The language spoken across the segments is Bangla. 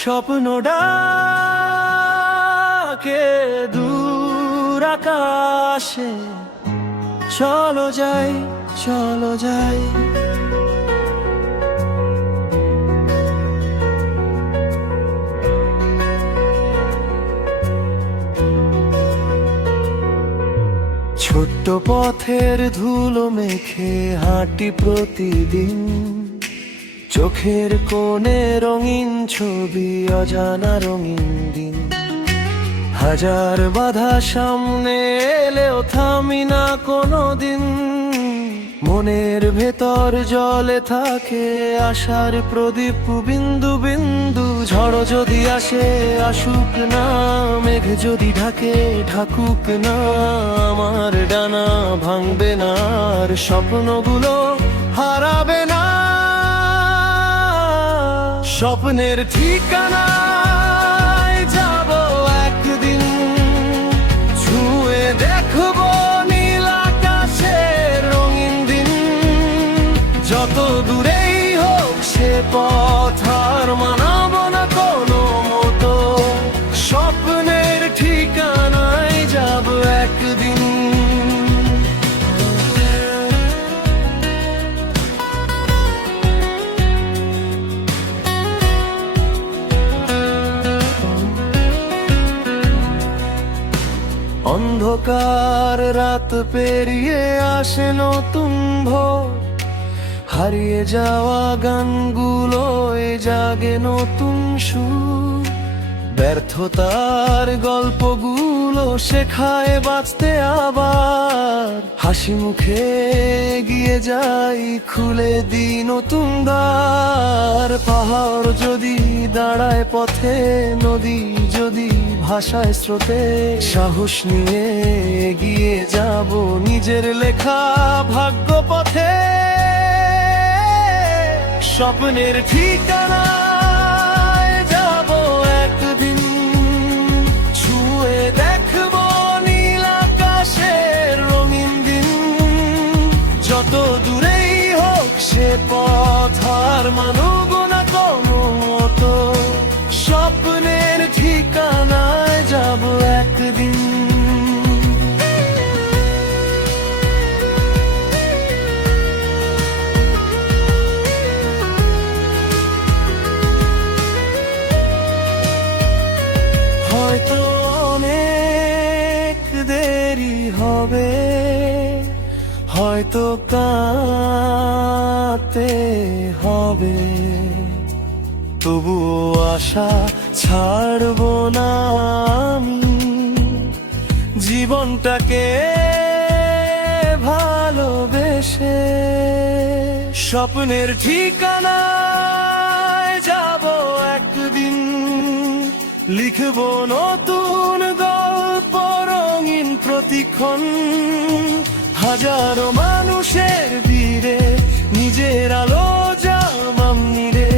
স্বপ্ন ডাকে দূর আকাশে, চলো যাই, চলো যাই। ছোট্ট পথের ধুলো মেখে হাঁটি প্রতিদিন, চোখের কোণে রঙিন ছবি, অজানা রঙিন দিন। হাজার বাধা সামনে এলেও থামি না কোনোদিন, মনের ভেতর জ্বলে থাকে আশার প্রদীপ বিন্দু বিন্দু। ঝড় যদি আসে আসুক না, মেঘ যদি ঢাকে ঢাকুক না, আমার ডানা ভাঙবে না, আর স্বপ্নগুলো হারাবে না। স্বপ্নের ঠিকানায় যাব একদিন, ছুঁয়ে দেখবো নীল আকাশের রঙিন দিন। যত দূরেই হোক সে পথ আর মানাব না কোনো মতো, স্বপ্নের ঠিকানায় যাব একদিন। অন্ধকার রাত পেরিয়ে আসে নতুন ভোর, হারিয়ে যাওয়া গানগুলোয় জাগে নতুন সুর। ব্যর্থতার গল্পগুলো শেখায় বাঁচতে আবার, হাসি মুখে এগিয়ে যাই, খুলে দিই নতুন দ্বার। পাহাড় যদি দাঁড়ায় পথে, নদী যদি ভাষায় স্রোতে, সাহস নিয়ে এগিয়ে যাব নিজের লেখা ভাগ্য পথে। স্বপ্নের ঠিকানায় যাব একদিন, ছুঁয়ে দেখবো নীল আকাশের রঙিন দিন। যত দূরেই হোক সে পথ আর মানুব না কোনো মতো, স্বপ্নের ঠিকানায় যাব একদিন। হয়তো অনেক দেরি হবে, হয়তো কাঁদতে হবে, তবুও আশা ছাড়বো না আমি। জীবনটাকে ভালোবেসে স্বপ্নের ঠিকানায় যাব একদিন। লিখবো নতুন গল্প রঙিন প্রতিক্ষণ, হাজারো মানুষের ভিড়ে নিজের আলো জামাম নিরে।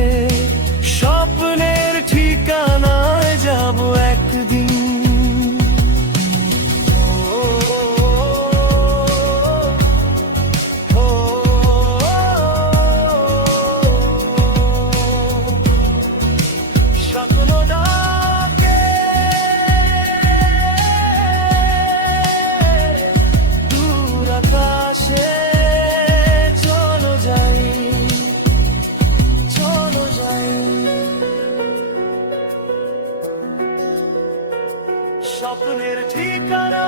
স্বপ্নের ঠিকানায় যাব একদিন। স্বপ্নের ঠিকানা।